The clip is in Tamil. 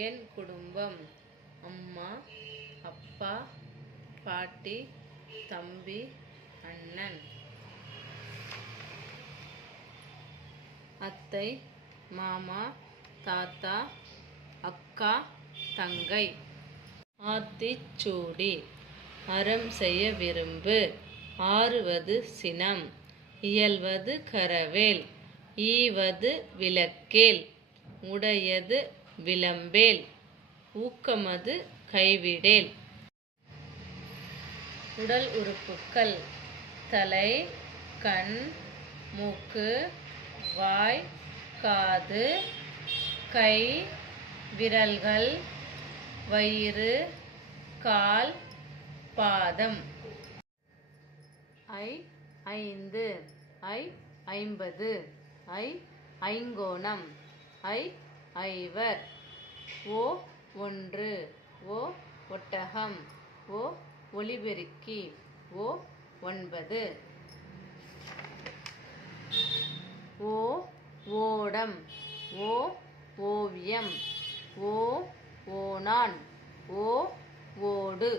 என் குடும்பம் அம்மா, அப்பா, பாட்டி, தம்பி, அண்ணன். அத்தை, மாமா, தாத்தா, அக்கா, தங்கை. ஆத்திச்சூடி அறம் செய்ய விரும்பு. ஆறுவது சினம். இயல்வது கரவேல். ஈவது விளக்கேல். உடையது விளம்பேல். ஊக்கமது கைவிடேல். உடல் உறுப்புக்கள்: தலை, கண், மூக்கு, வாய், காது, கை, விரல்கள், வயிறு, கால், பாதம். ஐந்து. ஐம்பது. ஐங்கோணம். ஐவர். ஒன்று. ஒட்டகம். ஒலிபெருக்கி. ஒன்பது. ஓடம். ஓவியம். ஓணான். ஓடு.